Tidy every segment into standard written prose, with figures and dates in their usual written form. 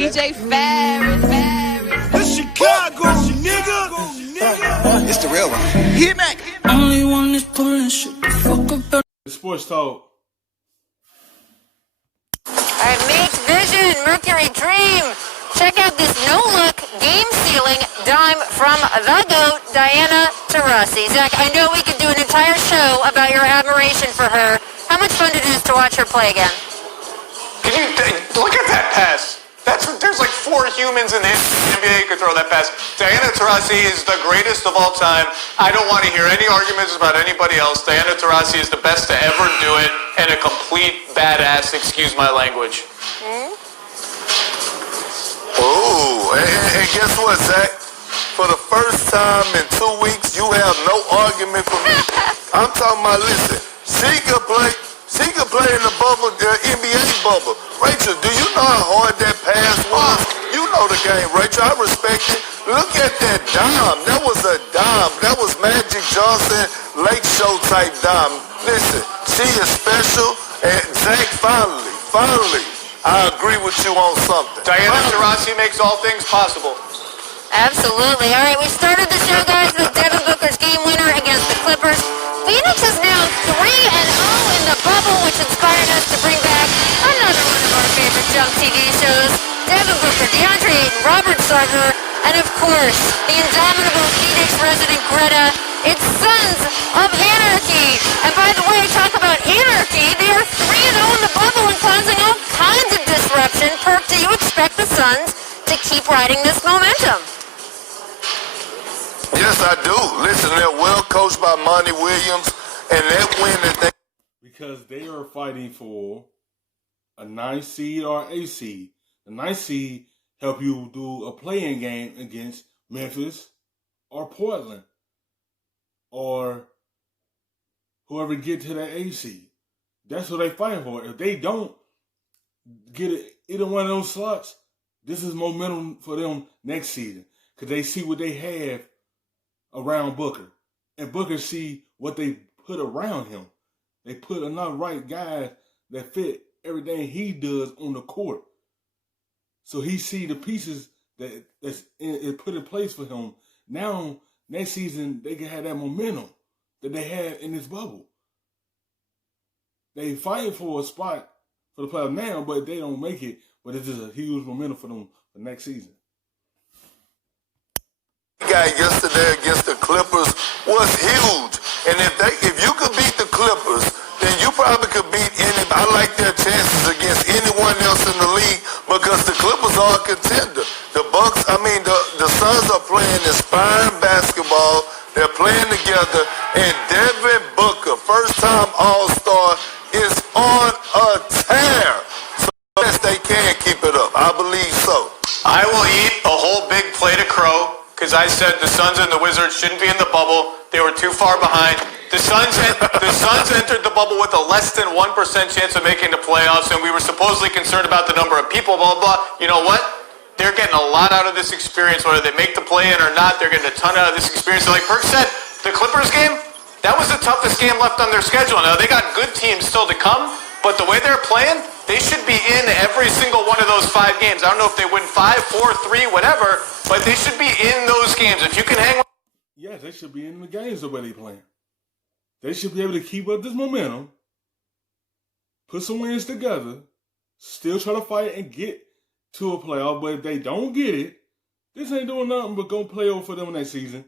DJ Ferris. It's Chicago, nigga. It's the real one. Hit me. Only one is pulling shit the fuck up. Sports Talk. Alright, Make Vision, Mercury Dream. Check out this no-look, game-sealing dime from the GOAT, Diana Taurasi. Zach, I know we could do an entire show about your admiration for her. How much fun it is to watch her play again? Can you look at that pass? There's like 4 humans in the NBA who could throw that pass. Diana Taurasi is the greatest of all time. I don't want to hear any arguments about anybody else. Diana Taurasi is the best to ever do it and a complete badass, excuse my language. Oh, and guess what, Zach? For the first time in 2 weeks, you have no argument for me. I'm talking about, listen, she could play in the bubble, the NBA bubble. Rachel, do you know how hard that pass was? You know the game, Rachel. I respect it. Look at that dime. That was a dime. That was Magic Johnson, Lake Show type dime. Listen, she is special. And Zach, finally, I agree with you on something. Diana Taurasi makes all things possible. Absolutely. All right, we started the show, guys, with Devin Booker's game winner against the Clippers. Phoenix is now 3-0 in the bubble, which inspired us to bring back another one of our favorite junk TV shows. Devin Booker, DeAndre Ayton, Robert Sarver, and of course, the indomitable Phoenix resident Greta. It's Sons of Anarchy. And by the way, talk about anarchy. They are 3-0 in the bubble and causing all kinds of disruption. Perk, do you expect the Suns to keep riding this momentum? Yes, I do. Listen, they're well coached by Monty Williams, and that win that they... Because they are fighting for a 9 seed or 8 seed. The 9 seed help you do a playing game against Memphis or Portland or whoever get to that 8 seed. That's what they fighting for. If they don't get it, either one of those slots, this is momentum for them next season because they see what they have around Booker. And Booker see what they put around him. They put enough right guys that fit everything he does on the court. So he see the pieces that's put in place for him. Now, next season, they can have that momentum that they had in this bubble. They fighting for a spot for the playoffs now, but they don't make it. But it's just a huge momentum for them for next season. Guy yesterday against the Clippers was huge. And if you could beat the Clippers, then you probably could beat any. I like their chances against anyone else in the league because the Clippers are a contender. The Bucks, the Suns are playing inspiring basketball. They're playing together. And Devin Booker, first-time All-Star, is on a tear. So yes, they can keep it up. I believe so. I will eat a whole big plate of crow because I said the Suns and the Wizards shouldn't be in the bubble. They were too far behind. The Suns entered the bubble with a less than 1% chance of making the playoffs, and we were supposedly concerned about the number of people, blah, blah, blah. You know what? They're getting a lot out of this experience. Whether they make the play-in or not, they're getting a ton out of this experience. And like Perk said, the Clippers game, that was the toughest game left on their schedule. Now, they got good teams still to come, but the way they're playing, they should be in every single one of those 5 games. I don't know if they win 5, 4, 3, whatever, but they should be in those games. If you can hang with... Yes, they should be in the games the way they playing. They should be able to keep up this momentum, put some wins together, still try to fight and get to a playoff. But if they don't get it, this ain't doing nothing but go play over for them next season.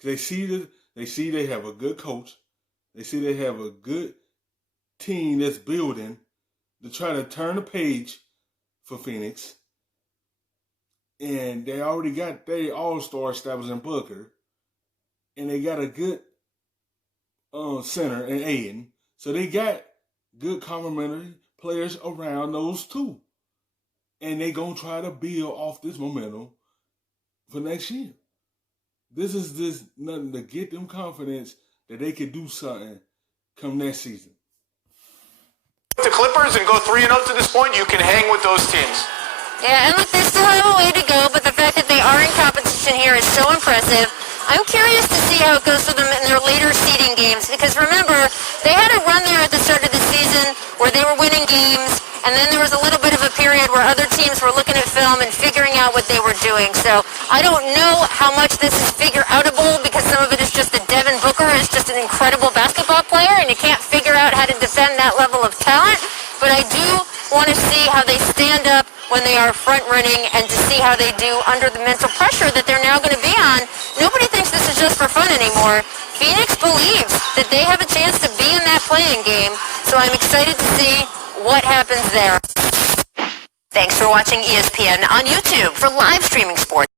They see they have a good coach. They see they have a good team that's building to try to turn the page for Phoenix. And they already got their all-star established in Booker. And they got a good center in Aiden. So they got good complementary players around those two. And they going to try to build off this momentum for next year. This is just nothing to get them confidence that they can do something come next season. The Clippers and go 3-0 to this point, you can hang with those teams. Yeah, and look, they still have a way to go, but the fact that they are in competition here is so impressive. I'm curious to see how it goes for them in their later seeding games, because remember, they had a run there at the start of the season where they were winning games, and then there was a little bit of a period where other teams were looking at film and figuring out what they were doing. So I don't know how much this is figure-outable, because some of it is just that Devin Booker is just an incredible basketball player, and you can't figure out how to defend that level of talent. But I do want to see how they stand up when they are front-running, and to see how they do under the mental pressure that they're now going to be on. Nobody thinks this is just for fun anymore. Phoenix believes that they have a chance to be in that playing game, so I'm excited to see what happens there. Thanks for watching ESPN on YouTube for live streaming sports.